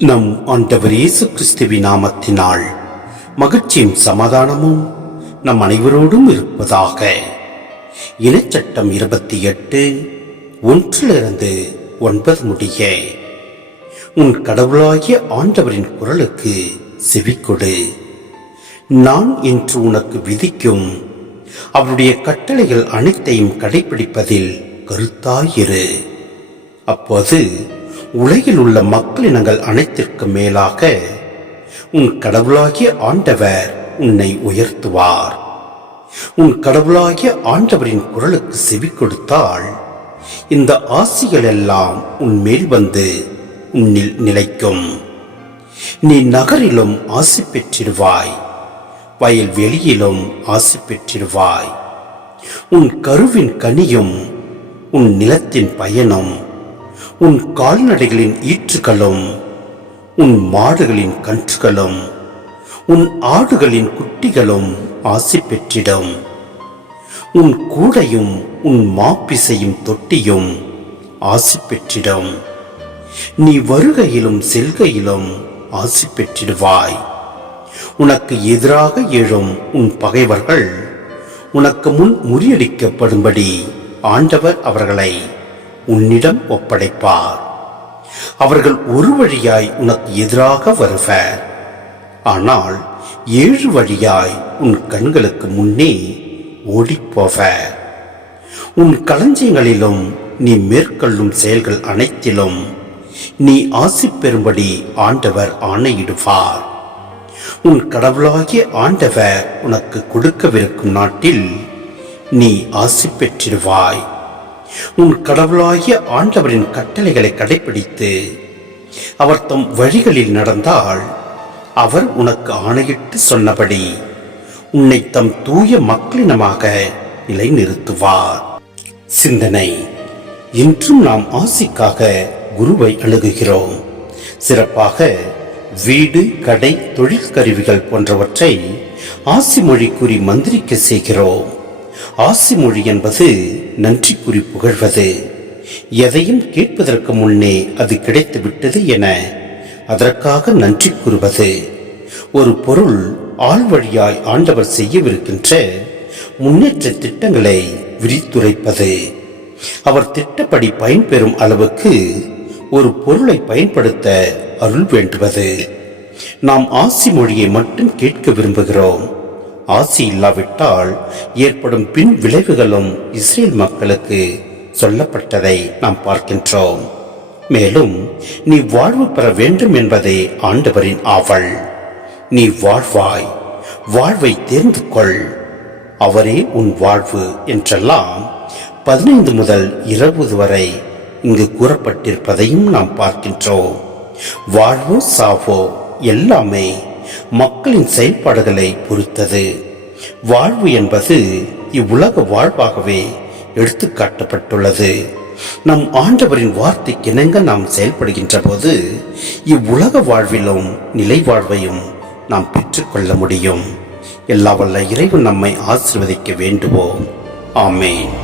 நம் ஆண்டவர் இயேசு கிறிஸ்துவி நாமத்தினால் மகிழ்ச்சியும் சமாதானமும் நம் அனைவரோடும் இருப்பதாக. இனச்சட்டம் இருபத்தி எட்டு ஒன்றிலிருந்து ஒன்பது முடிய. உன் கடவுளாகிய ஆண்டவரின் குரலுக்கு செவிக்கொடு நான் இன்று உனக்கு விதிக்கும் அவருடைய கட்டளைகள் அனைத்தையும் கடைபிடிப்பதில் கருத்தாயிரு. அப்போது உலகில் உள்ள மக்களினங்கள் அனைத்திற்கும் மேலாக உன் கடவுளாகிய ஆண்டவர் உன்னை உயர்த்துவார். உன் கடவுளாகிய ஆண்டவரின் குரலுக்கு செவி கொடுத்தால் இந்த ஆசிகள் எல்லாம் உன் மேல் வந்து உன்னில் நிலைக்கும். நீ நகரிலும் ஆசி பெற்றிடுவாய் வயல் வெளியிலும் ஆசி பெற்றிடுவாய். உன் கருவின் கனியும் உன் நிலத்தின் பயனும் உன் கால்நடைகளின் ஈற்றுகளும் உன் மாடுகளின் கன்றுகளும் உன் ஆடுகளின் குட்டிகளும் ஆசி பெற்றிடும். உன் கூடையும் உன் மாப்பிசையும் தொட்டியும் ஆசி பெற்றிடும். நீ வருகையிலும் செல்கையிலும் ஆசி பெற்றிடுவாய். உனக்கு எதிராக எழும் உன் பகைவர்கள் உனக்கு முன் முறியடிக்கப்படும்படி ஆண்டவர் அவர்களை உன்னிடம் ஒப்படைப்பார். அவர்கள் ஒரு வழியாய் உனக்கு எதிராக வருவர். ஆனால் ஏழு வழியாய் உன் கண்களுக்கு முன்னே ஓடிப்போவர். உன் களஞ்சியங்களிலும் நீ மேற்கொள்ளும் செயல்கள் அனைத்திலும் நீ ஆசி பெறும்படி ஆண்டவர் ஆணையிடுவார். உன் கடவுளாகிய ஆண்டவர் உனக்கு கொடுக்கவிருக்கும் நாட்டில் நீ ஆசி பெற்றிடுவாய். உன் கடவுளாகிய ஆண்டவரின் கட்டளைகளை கடைபிடித்து அவர் தம் வழிகளில் நடந்தால் அவர் உனக்கு ஆணையிட்டு சொன்னபடி உன்னை தம் தூய மக்களினமாக நிலைநிறுத்துவார். சிந்தனை. இன்றும் நாம் ஆசிக்காக குருவை அணுகுகிறோம். சிறப்பாக வீடு கடை தொழிற்கருவிகள் போன்றவற்றை ஆசி மொழி கூறி மந்திரிக்க செய்கிறோம். ஆசி மொழி என்பது நன்றி கூறி புகழ்வது. எதையும் கேட்பதற்கு முன்னே அது கிடைத்து விட்டது என அதற்காக நன்றி கூறுவது. ஒரு பொருள் ஆழ்வழியாய் ஆண்டவர் செய்யவிருக்கின்ற முன்னேற்ற திட்டங்களை விரித்துரைப்பது. அவர் திட்டப்படி பயன்பெறும் அளவுக்கு ஒரு பொருளை பயன்படுத்த அருள் வேண்டுவது. நாம் ஆசி மொழியை மட்டும் கேட்க விரும்புகிறோம். ஆசி இல்லாவிட்டால் ஏற்படும் பின் விளைவுகளும் இஸ்ரேல் மக்களுக்கு சொல்லப்பட்டதை நாம் பார்க்கின்றோம். மேலும் நீ வாழ்வு பெற வேண்டும் என்பதே ஆண்டவரின் ஆவல். நீ வாழ்வாய் வாழ்வை தேர்ந்து கொள். அவரே உன் வாழ்வு என்றெல்லாம் பதினைந்து முதல் இருபது வரை இங்கு கூறப்பட்டிருப்பதையும் நாம் பார்க்கின்றோம். வாழ்வோ சாவோ எல்லாமே மக்களின் செயல்பாடுகளை பொறுத்தது. வாழ்வு என்பது இவ்வுலக வாழ்வாகவே எடுத்துக்காட்டப்பட்டுள்ளது. நம் ஆண்டவரின் வார்த்தைக்கு இணங்க நாம் செயல்படுகின்ற போது இவ்வுலக வாழ்விலும் நிலை வாழ்வையும் நாம் பெற்றுக்கொள்ள முடியும். எல்லா வல்ல இறைவன் நம்மை ஆசிர்வதிக்க வேண்டுவோம். ஆமேன்.